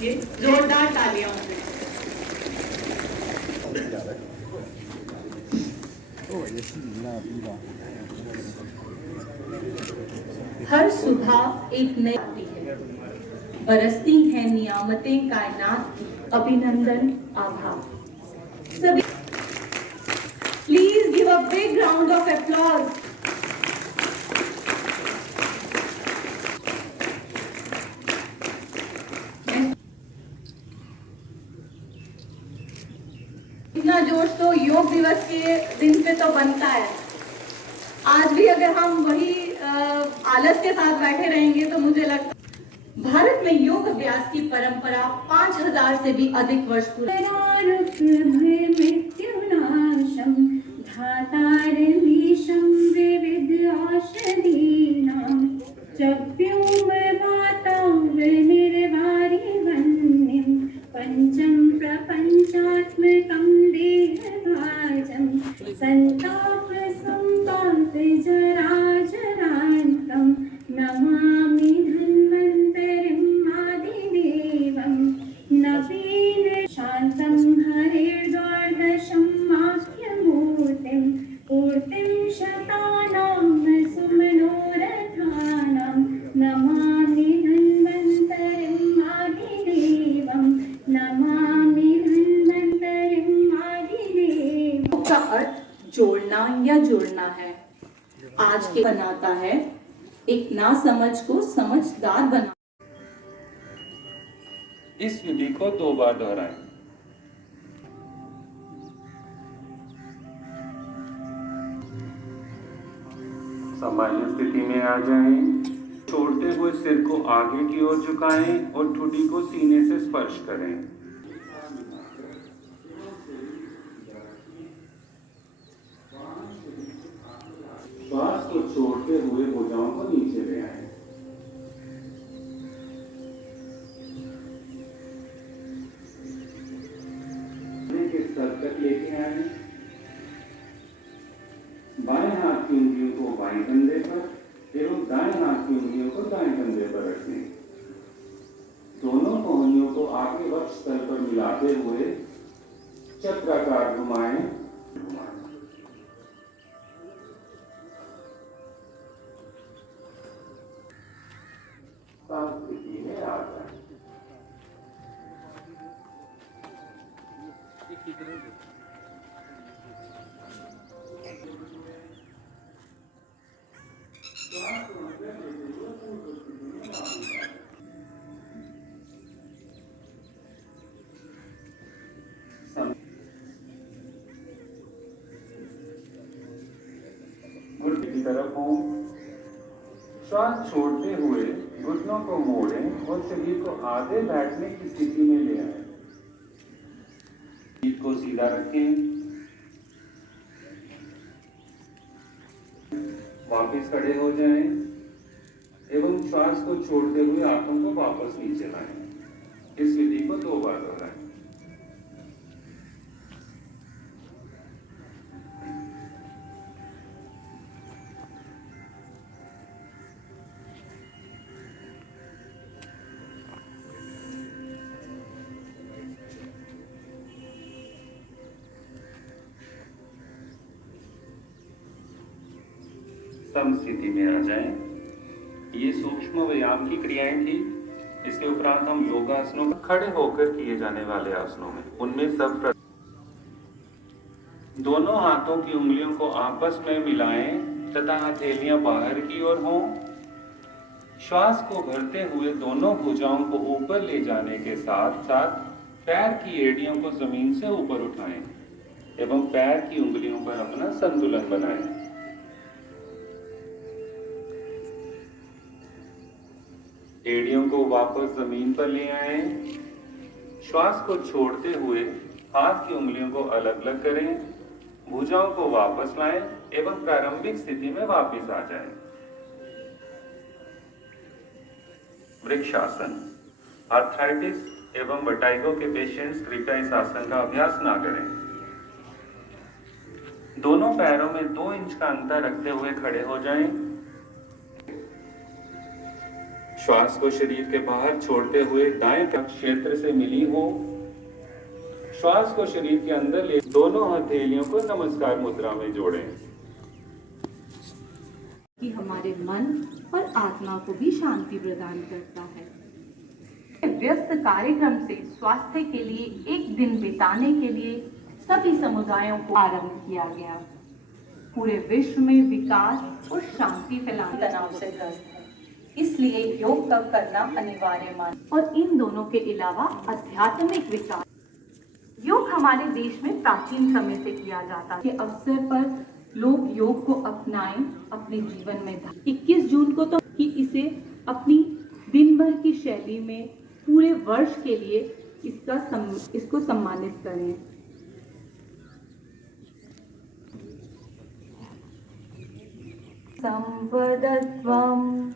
कीजिए जोरदार तालियों से। हर सुबह एक नई आती है, बरसती है नियामतें कायनात की, अभिनंदन आभार। सभी please give a big round of applause. इतना जोश तो योग दिवस के दिन पे तो बनता है। आज भी अगर हम वही आलस के साथ बैठे रहेंगे तो मुझे लगता है भारत में योग अभ्यास की परंपरा 5000 से भी अधिक वर्ष पुरानी। पंचम प्रपंचात्मकं देहभाजं संताप संताप जराजरान्तं नमामि धन्वन्तरिं आदिदेवं नवीन शान्तं हरिर्द्वादशं वाक्यमूर्तिं पूर्तिं शतानां सुमनोरथानां नमामि धन्वन्तरिं आदिदेवं नमामि धन्वन्तरिं आदिदेवं। का अर्थ जोड़ना या जुड़ना है। आज के बनाता है एक नासमझ को समझदार बना। इस विधि को 2 बार दोहराएं। सामान्य स्थिति में आ जाएं। छोड़ते हुए सिर को आगे की ओर झुकाएं और ठुड्डी को सीने से स्पर्श करें। श्वास को छोड़ते हुए भुजाओं को नीचे ले आएं। के सर तक लेके आएं। बाएं हाथ की उंगलियों को बाएं कंधे पर एवं दाएं हाथ की उंगलियों को दाएं कंधे पर रखें। दोनों कोहनियों को आगे वक्ष तल पर मिलाते हुए चक्राकार घुमाएं। स्थिति में आ जाए। घुटने की तरफ हो। श्वास छोड़ते हुए घुटनों को मोड़ें और शरीर को आधे बैठने की स्थिति में ले आए। पीठ को सीधा रखें। वापस खड़े हो जाएं एवं श्वास को छोड़ते हुए आंखों को वापस नीचे लाएं। इस विधि को 2 बार दोहराएं। सम स्थिति में आ जाएं। ये सूक्ष्म व्यायाम की क्रियाएं थी। इसके उपरांत हम योगासनों में खड़े होकर किए जाने वाले आसनों में उनमें सब दोनों हाथों की उंगलियों को आपस में मिलाएं तथा हथेलियां बाहर की ओर हों। श्वास को भरते हुए दोनों भुजाओं को ऊपर ले जाने के साथ साथ पैर की एड़ियों को जमीन से ऊपर उठाएं एवं पैर की उंगलियों पर अपना संतुलन बनाएं। एड़ियों को वापस जमीन पर ले आएं। श्वास को छोड़ते हुए हाथ की उंगलियों को अलग अलग करें। भुजाओं को वापस लाएं एवं प्रारंभिक स्थिति में वापस आ जाएं। वृक्षासन। आर्थराइटिस एवं वर्टाइगो के पेशेंट्स कृपया इस आसन का अभ्यास ना करें। दोनों पैरों में 2 इंच का अंतर रखते हुए खड़े हो जाएं। श्वास को शरीर के बाहर छोड़ते हुए दाएं क्षेत्र से मिली हो। श्वास को शरीर के अंदर ले, दोनों हथेलियों को नमस्कार मुद्रा में जोड़ें। कि हमारे मन और आत्मा को भी शांति प्रदान करता है। व्यस्त कार्यक्रम से स्वास्थ्य के लिए एक दिन बिताने के लिए सभी समुदायों को आरंभ किया गया। पूरे विश्व में विकास और शांति फैलाने तनाव से ग्रस्त है, इसलिए योग का करना अनिवार्य माना। और इन दोनों के अलावा आध्यात्मिक विकास, योग हमारे देश में प्राचीन समय से किया जाता है। के अवसर पर लोग योग को अपनाएं, अपने जीवन में 21 जून को तो कि इसे अपनी दिन भर की शैली में पूरे वर्ष के लिए इसको सम्मानित करें। संपदत्वम्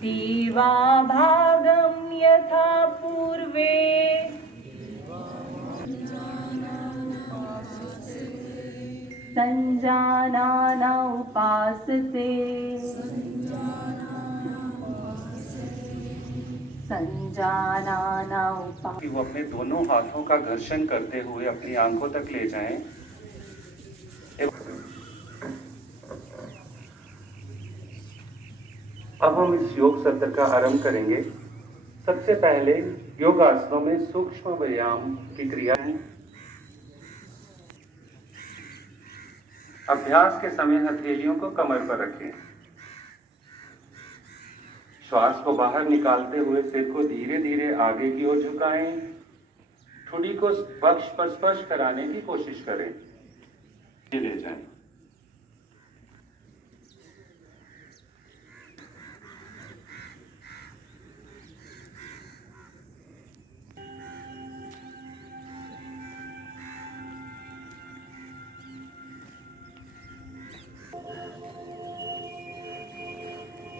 दीवाभागं यथा पूर्वे संजानाना उपासते संजानाना उपासते। कि वो अपने दोनों हाथों का घर्षण करते हुए अपनी आंखों तक ले जाएं। अब हम इस योग सत्र का आरंभ करेंगे। सबसे पहले योगासनों में सूक्ष्म व्यायाम की क्रिया है। अभ्यास के समय हथेलियों को कमर पर रखें। श्वास को बाहर निकालते हुए सिर को धीरे धीरे आगे की ओर झुकाएं। ठुड्डी को वक्ष पर स्पर्श कराने की कोशिश करें। ले जाएं।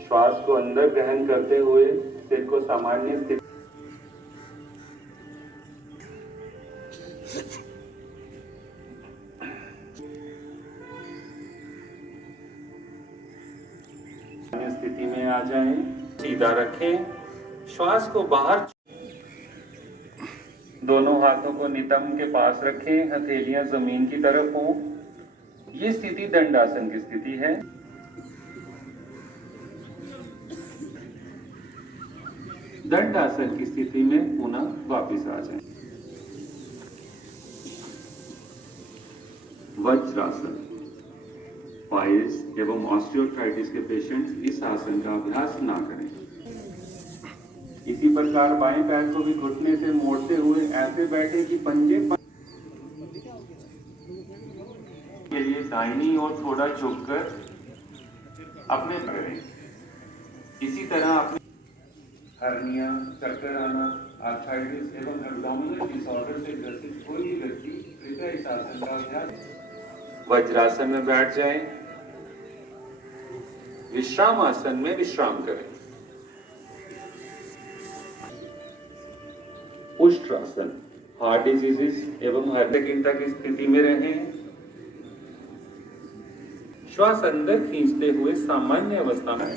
श्वास को अंदर ग्रहण करते हुए सिर को सामान्य स्थिति में आ जाएं। सीधा रखें। श्वास को बाहर, दोनों हाथों को नितंब के पास रखें। हथेलियां जमीन की तरफ हो। ये स्थिति दंडासन की स्थिति है। दंडासन की स्थिति में पुनः वापस आ जाएं। वज्रासन। पाइल्स एवं ऑस्टियोआर्थराइटिस के पेशेंट इस आसन का अभ्यास ना करें। इसी प्रकार बाएं पैर को भी घुटने से मोड़ते हुए ऐसे बैठे कि पंजे के लिए दाहिनी ओर थोड़ा झुककर अपने करें। इसी तरह अपने हर्निया, चक्कर आना, आर्थराइटिस एवं एब्डोमिनल डिसऑर्डर से ग्रसित कोई भी व्यक्ति कृपया इस आसन का अभ्यास। वज्रासन में बैठ जाएं। विश्राम आसन में विश्राम करें। उष्ट्रासन। हार्ट डिजीजेस एवं हार्ट सेकंड तक इस स्थिति में रहें। श्वास अंदर खींचते हुए सामान्य अवस्था में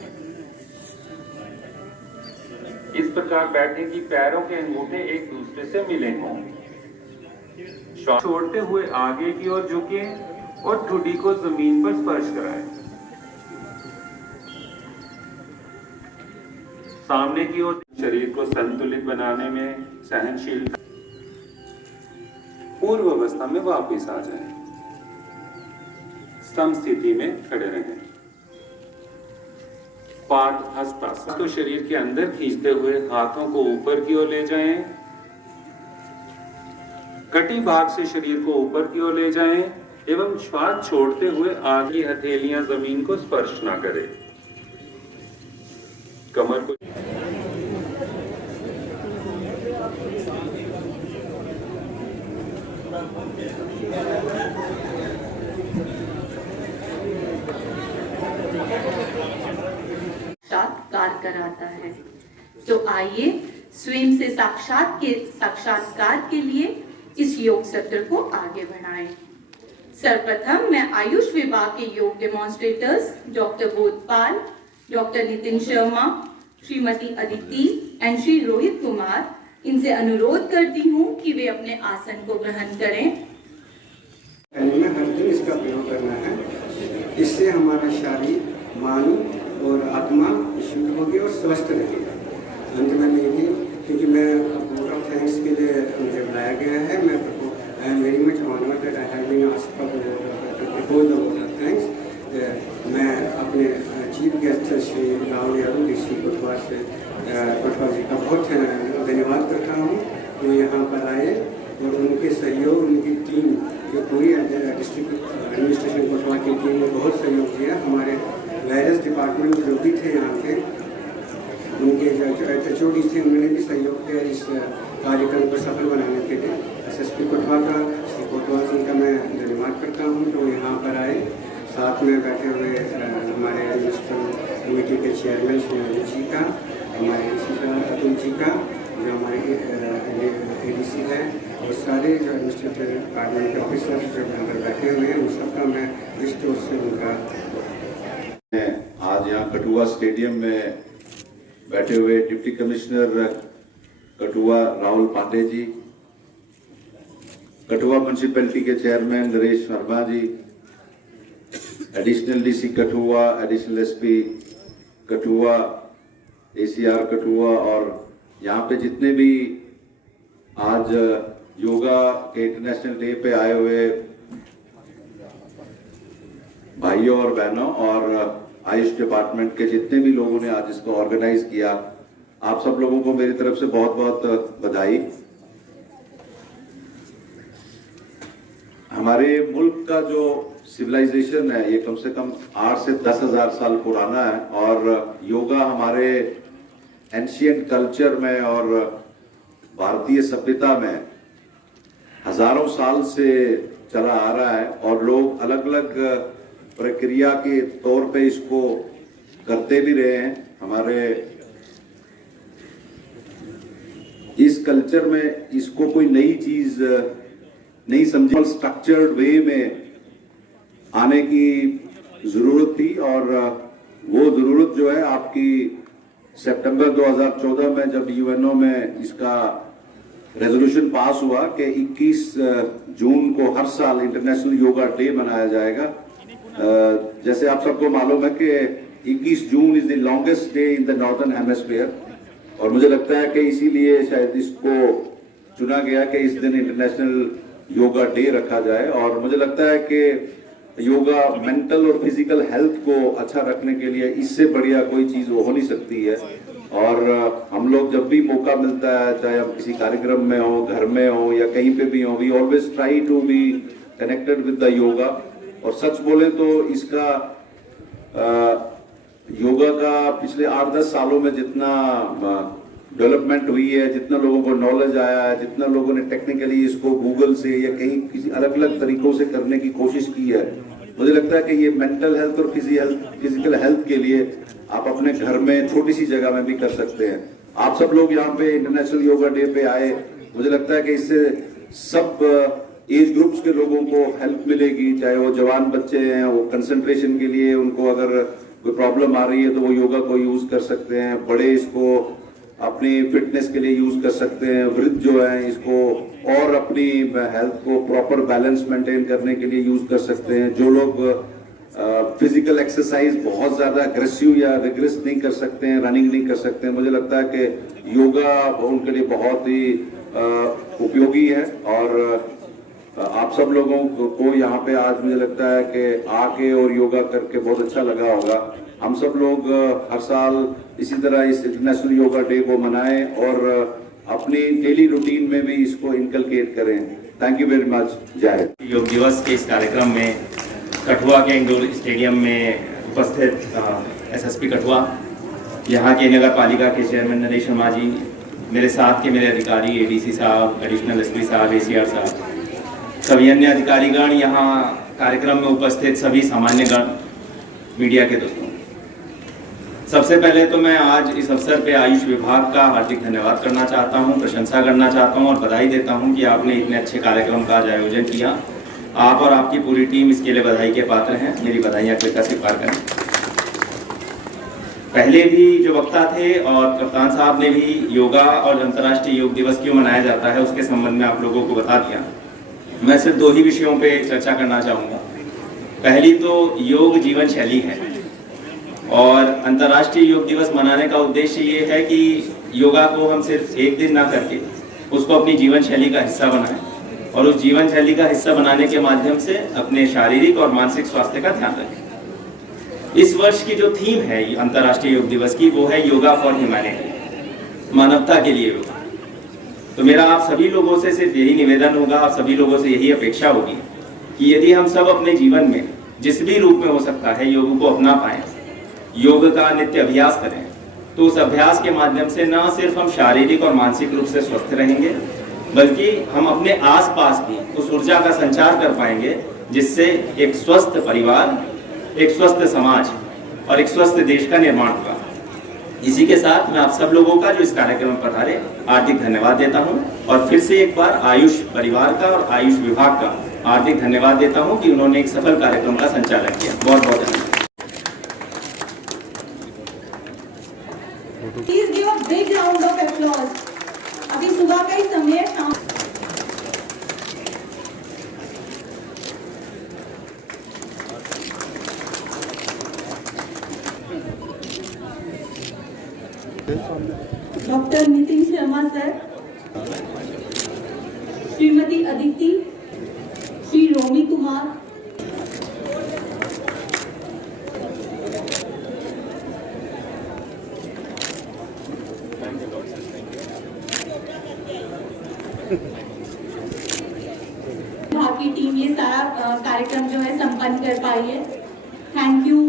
इस प्रकार बैठे कि पैरों के अंगूठे एक दूसरे से मिले हों। श्वास छोड़ते हुए आगे की ओर झुकें और ठुड्डी को जमीन पर स्पर्श कराएं। सामने की ओर शरीर को संतुलित बनाने में सहनशीलता। पूर्व अवस्था में वापस आ जाएं। सम स्थिति में खड़े रहें। पाद हस्तासन। तो शरीर के अंदर खींचते हुए हाथों को ऊपर की ओर ले जाएं। कटी भाग से शरीर को ऊपर की ओर ले जाएं एवं श्वास छोड़ते हुए आगे हथेलियां जमीन को स्पर्श ना करें। कमर को साक्षात्कार कराता है। तो आइए स्वयं से साक्षात्कार के लिए इस योग सत्र को आगे बढ़ाएं। सर्वप्रथम मैं आयुष विभाग के योग demonstrators doctor Bodhpal, doctor Nitin Sharma, Shrimati Aditi and Shri Rohit Kumar इनसे अनुरोध करती हूँ कि वे अपने आसन को ग्रहण करें। में हर दिन इसका प्रयोग करना है, इससे हमारा शरीर, मन और आत्मा शुद्ध होगी और स्वस्थ रहेगा। अंत में मैं यही, क्योंकि मैं बोर्ड ऑफ थैंक्स के लिए मुझे बुलाया गया है, मैं I am very much honoured that I have been asked for the board of thanks. मैं अपने chief guest Shri Rahul Yadav DC Kathua ji का बहुत धन्यवाद करता हूँ। वो यहाँ पर आए और उनके सहयोग, उनकी टीम, जो पूरी डिस्ट्रिक्ट एडमिनिस्ट्रेशन कोटवा की टीम ने बहुत सहयोग किया। हमारे वेरियस डिपार्टमेंट जो भी थे यहाँ के, उनके जो HOD थे, उन्होंने भी सहयोग किया इस कार्यक्रम को सफल बनाने के लिए। SSP कोटवा का, श्री कोटवा सिंह का मैं धन्यवाद करता हूँ जो यहाँ पर आए। साथ में बैठे हुए हमारे एडमिनिस्ट्रेशन कमेटी के चेयरमैन श्री अनिल जी का, हमारे अतुल जी का, जो हमारे ADC है, और सारे जो एडमिनिस्ट्रेटिव डिपार्टमेंट के ऑफिसर जो यहाँ पर बैठे हुए हैं, उन सबका मैं विशेष तौर से उनका। आज यहाँ कठुआ स्टेडियम में बैठे हुए deputy commissioner Kathua Rahul Pandey ji, Kathua municipality के chairman Naresh Verma ji, additional DC Kathua, additional SP Kathua, ACR Kathua, और यहाँ पे जितने भी आज योगा के इंटरनेशनल डे पे आए हुए भाइयों और बहनों, और आयुष डिपार्टमेंट के जितने भी लोगों ने आज इसको ऑर्गेनाइज किया, आप सब लोगों को मेरी तरफ से बहुत बहुत बधाई। हमारे मुल्क का जो सिविलाइजेशन है, ये कम से कम 8 से 10,000 साल पुराना है, और योगा हमारे एंशिएंट कल्चर में और भारतीय सभ्यता में हजारों साल से चला आ रहा है, और लोग अलग अलग प्रक्रिया के तौर पे इसको करते भी रहे हैं। हमारे इस कल्चर में इसको कोई नई चीज नहीं समझी, स्ट्रक्चर्ड वे में आने की जरूरत थी, और वो जरूरत जो है आपकी सितंबर 2014 में जब UNO में इसका रेजोल्यूशन पास हुआ कि 21 जून को हर साल इंटरनेशनल योगा डे मनाया जाएगा। जैसे आप सबको मालूम है कि 21 June is the longest day in the northern hemisphere, और मुझे लगता है कि इसीलिए शायद इसको चुना गया कि इस दिन इंटरनेशनल योगा डे रखा जाए। और मुझे लगता है कि योगा मेंटल और फिजिकल हेल्थ को अच्छा रखने के लिए इससे बढ़िया कोई चीज हो नहीं सकती है। और हम लोग जब भी मौका मिलता है, चाहे हम किसी कार्यक्रम में हो, घर में हो या कहीं पे भी हो, we always try to be connected with the yoga. और सच बोले तो इसका योगा का पिछले 8-10 सालों में जितना डेवलपमेंट हुई है, जितना लोगों को नॉलेज आया है, जितना लोगों ने टेक्निकली इसको गूगल से या कहीं किसी अलग अलग तरीकों से करने की कोशिश की है, मुझे लगता है कि ये मेंटल हेल्थ और फिजिकल हेल्थ के लिए आप अपने घर में छोटी सी जगह में भी कर सकते हैं। आप सब लोग यहाँ पे इंटरनेशनल योगा डे पे आए, मुझे लगता है कि इससे सब एज ग्रुप्स के लोगों को हेल्प मिलेगी, चाहे वो जवान बच्चे हैं, वो कंसंट्रेशन के लिए उनको अगर कोई प्रॉब्लम आ रही है तो वो योगा को यूज कर सकते हैं, बड़े इसको अपनी फिटनेस के लिए यूज कर सकते हैं, वृद्ध जो है इसको और अपनी हेल्थ को प्रॉपर बैलेंस मेंटेन करने के लिए यूज कर सकते हैं। जो लोग फिजिकल एक्सरसाइज बहुत ज्यादा अग्रेसिव या रिग्रेस नहीं कर सकते हैं, रनिंग नहीं कर सकते हैं, मुझे लगता है कि योगा उनके लिए बहुत ही उपयोगी है। और आप सब लोगों को यहाँ पे आज मुझे लगता है कि आके और योगा करके बहुत अच्छा लगा होगा। हम सब लोग हर साल इसी तरह इस इंटरनेशनल योगा डे को मनाएं और अपनी डेली रूटीन में भी इसको इनकलकेट करें। Thank you very much. जय हिंद। योग दिवस के इस कार्यक्रम में कठुआ के इंडोर स्टेडियम में उपस्थित SSP कठुआ, यहाँ के नगर पालिका के चेयरमैन नरेश वर्मा जी, मेरे साथ के मेरे अधिकारी ADC साहब, एडिशनल SP साहब, ACR साहब, सभी अन्य अधिकारीगण, यहाँ कार्यक्रम में उपस्थित सभी सामान्य गण, मीडिया के दोस्तों, सबसे पहले तो मैं आज इस अवसर पे आयुष विभाग का हार्दिक धन्यवाद करना चाहता हूँ, प्रशंसा करना चाहता हूँ और बधाई देता हूँ कि आपने इतने अच्छे कार्यक्रम का आज आयोजन किया। आप और आपकी पूरी टीम इसके लिए बधाई के पात्र हैं। मेरी बधाइयाँ कृपया स्वीकार करें। पहले भी जो वक्ता थे और कप्तान साहब ने भी योगा और अंतर्राष्ट्रीय योग दिवस क्यों मनाया जाता है उसके संबंध में आप लोगों को बता दिया। मैं सिर्फ 2 ही विषयों पे चर्चा करना चाहूँगा। पहली तो योग जीवन शैली है और अंतर्राष्ट्रीय योग दिवस मनाने का उद्देश्य ये है कि योगा को हम सिर्फ एक दिन ना करके उसको अपनी जीवन शैली का हिस्सा बनाएं और उस जीवन शैली का हिस्सा बनाने के माध्यम से अपने शारीरिक और मानसिक स्वास्थ्य का ध्यान रखें। इस वर्ष की जो थीम है अंतर्राष्ट्रीय योग दिवस की वो है योगा फॉर ह्यूमैनिटी, मानवता के लिए योगा। तो मेरा आप सभी लोगों से सिर्फ यही निवेदन होगा, आप सभी लोगों से यही अपेक्षा होगी कि यदि हम सब अपने जीवन में जिस भी रूप में हो सकता है योग को अपना पाएं, योग का नित्य अभ्यास करें, तो उस अभ्यास के माध्यम से न सिर्फ हम शारीरिक और मानसिक रूप से स्वस्थ रहेंगे बल्कि हम अपने आसपास भी उस ऊर्जा का संचार कर पाएंगे जिससे एक स्वस्थ परिवार, एक स्वस्थ समाज और एक स्वस्थ देश का निर्माण होगा। इसी के साथ मैं आप सब लोगों का जो इस कार्यक्रम में पधारे हार्दिक धन्यवाद देता हूं और फिर से एक बार आयुष परिवार का और आयुष विभाग का हार्दिक धन्यवाद देता हूं कि उन्होंने एक सफल कार्यक्रम का संचालन किया। बहुत बहुत धन्यवाद। Please give a big round of applause. अभी सुबह का ही समय है, शाम डॉक्टर नितिन शर्मा सर, श्रीमती अदिति, श्री रोमी कुमार, विभाग की टीम ये सारा कार्यक्रम जो है संपन्न कर पाई है। Thank you.